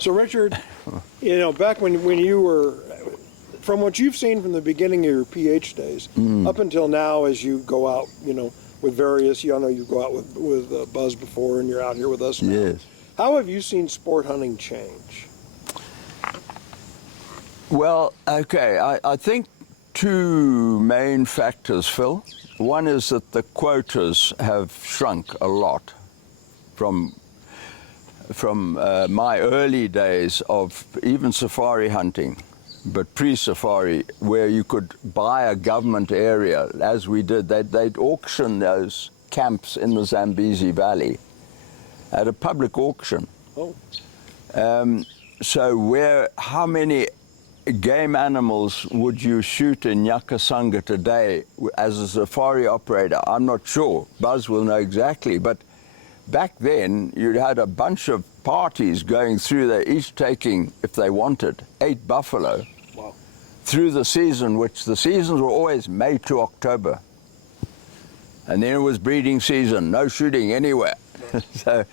So, Richard, back when you were, from what you've seen from the beginning of your PH days up until now, as you go out, with various, I know you go out with Buzz before, and you're out here with us now. Yes. How have you seen sport hunting change? Well, okay, I think two main factors, Phil. One is that the quotas have shrunk a lot from my early days of even safari hunting, but pre-safari, where you could buy a government area, as we did. They'd auction those camps in the Zambezi Valley at a public auction. Oh. So how many game animals would you shoot in Nyakasanga today as a safari operator? I'm not sure. Buzz will know exactly, but back then, you had a bunch of parties going through there, each taking, if they wanted, 8 buffalo. Wow. Through the season, which the seasons were always May to October. And then it was breeding season, no shooting anywhere. So,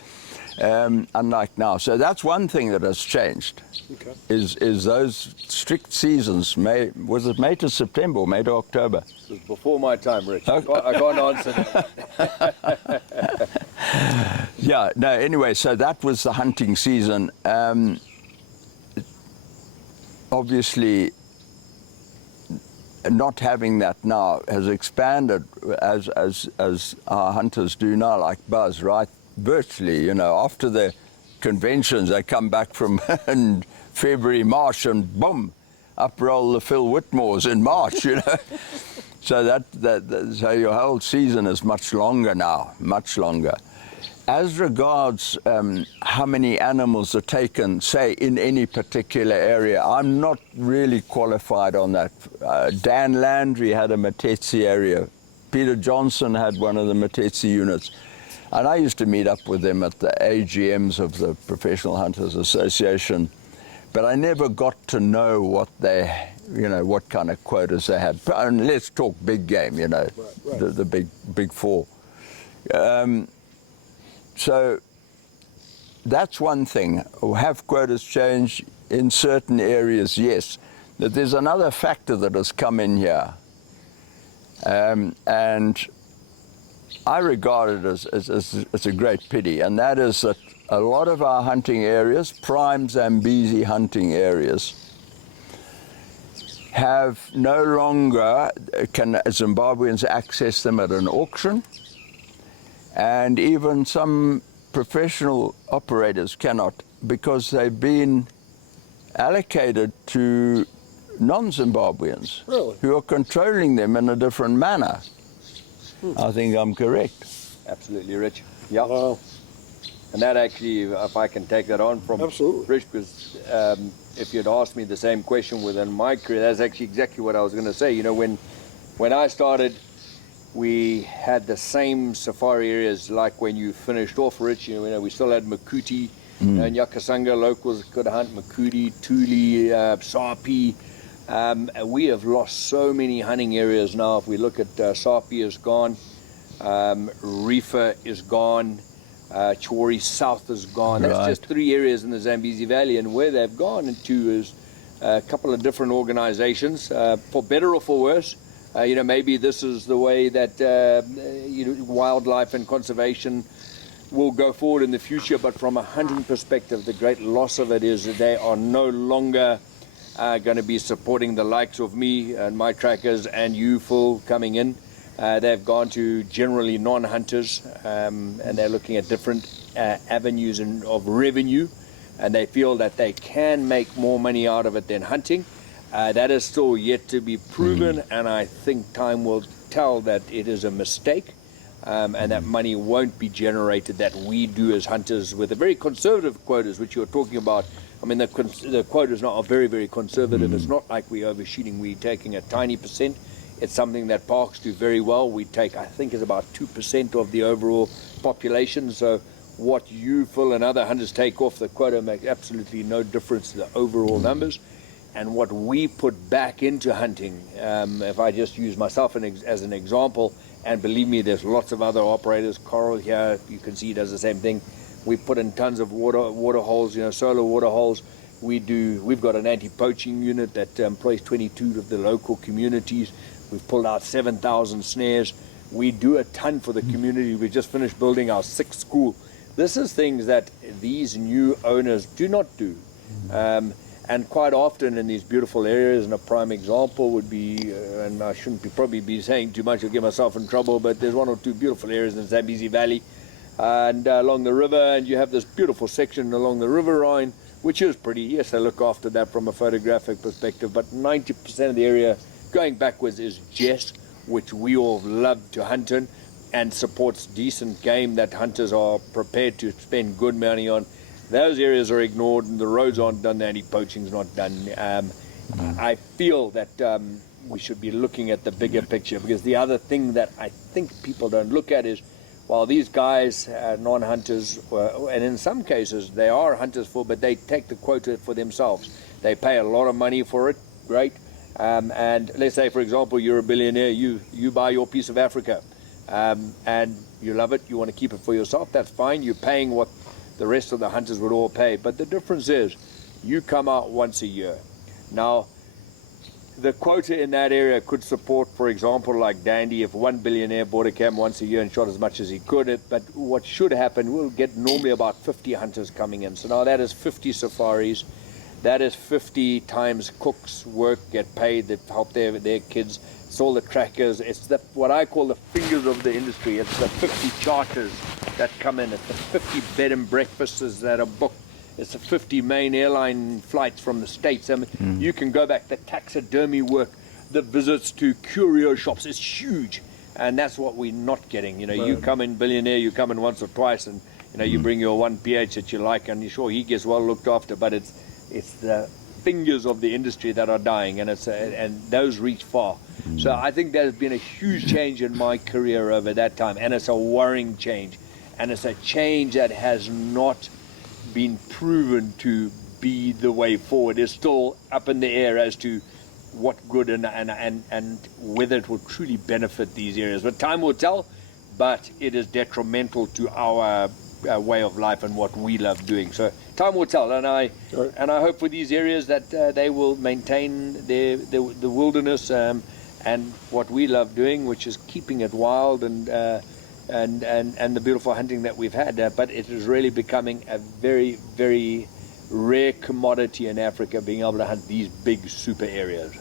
unlike now. So that's one thing that has changed, okay. is those strict seasons. Was it May to September or May to October? It was before my time, Rich. I can't answer that. Yeah, no, anyway, so that was the hunting season. Obviously, not having that now has expanded as our hunters do now, like Buzz, right? Virtually, after the conventions, they come back from in February, March, and boom, up roll the Phil Whitmores in March, So so your whole season is much longer now, much longer. As regards how many animals are taken, say, in any particular area, I'm not really qualified on that. Dan Landry had a Matetsi area. Peter Johnson had one of the Matetsi units. And I used to meet up with them at the AGMs of the Professional Hunters Association. But I never got to know what what kind of quotas they had. And let's talk big game, Right. the big four. So that's one thing. Have quotas changed in certain areas? Yes. But there's another factor that has come in here. And I regard it as a great pity, and that is that a lot of our hunting areas, prime Zambezi hunting areas, have no longer, can Zimbabweans access them at an auction, and even some professional operators cannot, because they've been allocated to non-Zimbabweans Really? who are controlling them in a different manner. I think I'm correct. Absolutely, Rich. Yeah. Wow. And that actually, if I can take that on from Absolutely. Rich, because if you'd asked me the same question within my career, that's actually exactly what I was going to say. When I started, we had the same safari areas like when you finished off, Rich. We still had Makuti, Nyakasanga locals could hunt Makuti, Tuli, Sapi. We have lost so many hunting areas now. If we look at Sapi is gone, Reefer is gone, Chori South is gone. That's Right. just 3 areas in the Zambezi Valley, and where they've gone into is a couple of different organizations, for better or for worse. Maybe this is the way that wildlife and conservation will go forward in the future, but from a hunting perspective, the great loss of it is that they are no longer going to be supporting the likes of me and my trackers and you, Phil, coming in. They've gone to generally non-hunters, and they're looking at different avenues of revenue, and they feel that they can make more money out of it than hunting. That is still yet to be proven, and I think time will tell that it is a mistake, and that money won't be generated that we do as hunters with the very conservative quotas which you're talking about. I mean, the quotas now are very, very conservative. It's not like we're overshooting. We're taking a tiny percent. It's something that parks do very well. We take, I think, it's about 2% of the overall population. So what you, Phil, and other hunters take off the quota makes absolutely no difference to the overall numbers. And what we put back into hunting, if I just use myself as an example, and believe me, there's lots of other operators. Coral here, you can see, does the same thing. We put in tons of water holes, solar water holes. We've got an anti-poaching unit that employs 22 of the local communities. We've pulled out 7,000 snares. We do a ton for the community. We just finished building our 6th school. This is things that these new owners do not do. And quite often in these beautiful areas, and a prime example would be, and I shouldn't probably be saying too much, I'll get myself in trouble, but there's 1 or 2 beautiful areas in the Zambezi Valley and along the river, and you have this beautiful section along the riverine, which is pretty. Yes, I look after that from a photographic perspective, but 90% of the area going backwards is Jess, which we all love to hunt in, and supports decent game that hunters are prepared to spend good money on. Those areas are ignored, and the roads aren't done, the anti-poaching's not done. I feel that we should be looking at the bigger picture, because the other thing that I think people don't look at is, while these guys are non-hunters, and in some cases they are hunters but they take the quota for themselves. They pay a lot of money for it, great. And let's say, for example, you're a billionaire, you buy your piece of Africa, and you love it, you want to keep it for yourself, that's fine. You're paying what the rest of the hunters would all pay. But the difference is, you come out once a year. Now, the quota in that area could support, for example, like Dandy, if one billionaire bought a cam once a year and shot as much as he could. But what should happen, we'll get normally about 50 hunters coming in. So now that is 50 safaris. That is 50 times cooks work, get paid, they help their kids. It's all the trackers. It's what I call the fingers of the industry. It's the 50 charters that come in. It's the 50 bed and breakfasts that are booked. It's the 50 main airline flights from the States. I mean, you can go back, the taxidermy work, the visits to curio shops. It's huge. And that's what we're not getting. You come in billionaire, you come in once or twice, and you bring your one PH that you like, and you're sure he gets well looked after. But it's the fingers of the industry that are dying, and and those reach far. So I think there's been a huge change in my career over that time, and it's a worrying change, and it's a change that has not been proven to be the way forward. It's still up in the air as to what good and whether it will truly benefit these areas. But time will tell, but it is detrimental to our way of life and what we love doing. So time will tell, and I hope for these areas that they will maintain the wilderness and what we love doing, which is keeping it wild and the beautiful hunting that we've had. But it is really becoming a very, very rare commodity in Africa, being able to hunt these big super areas.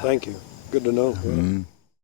Thank you. Good to know. Yeah.